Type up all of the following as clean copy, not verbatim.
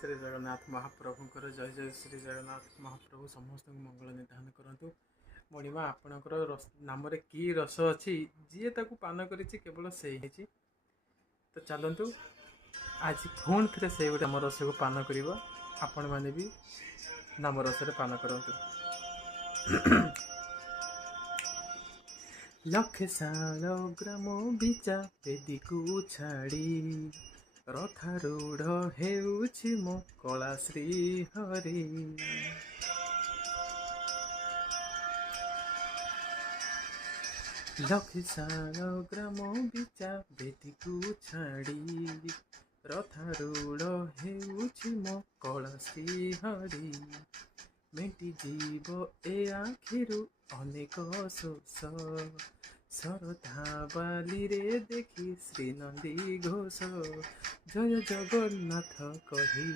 श्री जगन्नाथ महाप्रभुंकर जय जय श्री जगन्नाथ महाप्रभु समस्त मंगल निधान करंतु मणिमा आपणकर नाम कि रस अच्छी जी ताकू पान कर केवल से ही तो चलतु आज पुणी थे से गोटे नाम रस को पान कर आपण मैंने भी नाम रस पान करूँ। लक्षे साल ग्राम बिचा बेदी को छाड़ी रथारूढ़ हेउछि मो कला श्री हरि। लक्षे साल ग्राम बिचा बेदी को छाड़ी रथारूढ़ हेउछि मो कला श्री हरि। मेटी जीव ए आखिरु अनेक शोष शरधा बाली रे देखी श्रीनंदी घोष। जय जगन्नाथ कही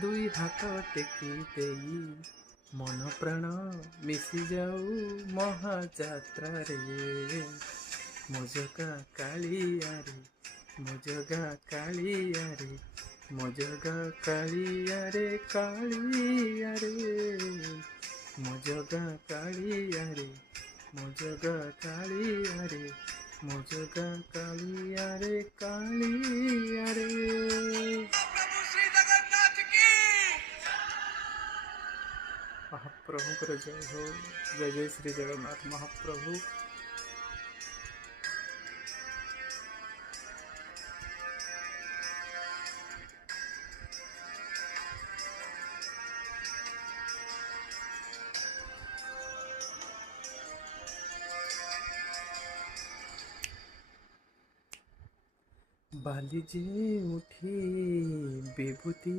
दुई हाथ टेकी देई मन प्राण मिशि जाऊ महाजात्रा रे। मोजगा कालिया रे मोजगा कालिया रे मोजगा कालिया रे कालिया रे मोजगा कालिया रे मोजगा कालिया रे मोजगा कालिया रे कालिया रे। महाप्रभुंकर जय हो जय जय श्री जगन्नाथ महाप्रभु। बाली जे उठी विभूति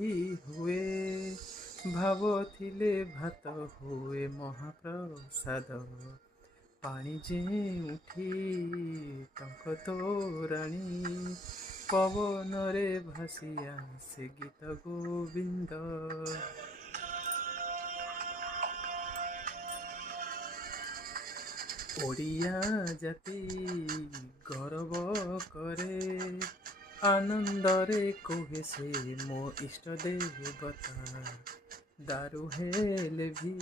हुए भाव थिले भात हुए महाप्रसाद। पानी जे उठी टंक तोराणी पवन रे भासिया से गीत गोविंद। ओडिया जाति गर्व करे आनंदरे कोहे से मो इष्ट देवता। दारु हेले भी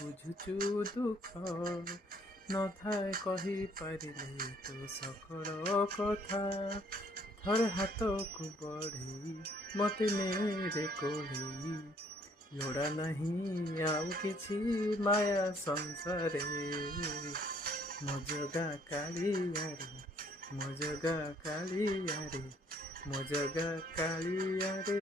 बुझुचु दुख न थाए कही पारिले तो सकल कथा। थर हाथ को बढ़ई मते मेरे कोढ़ई लोड़ा नहीं आउ किछि माया संसारे। मोजगा कालिया रे मोजगा कालिया रे मोजगा कालिया रे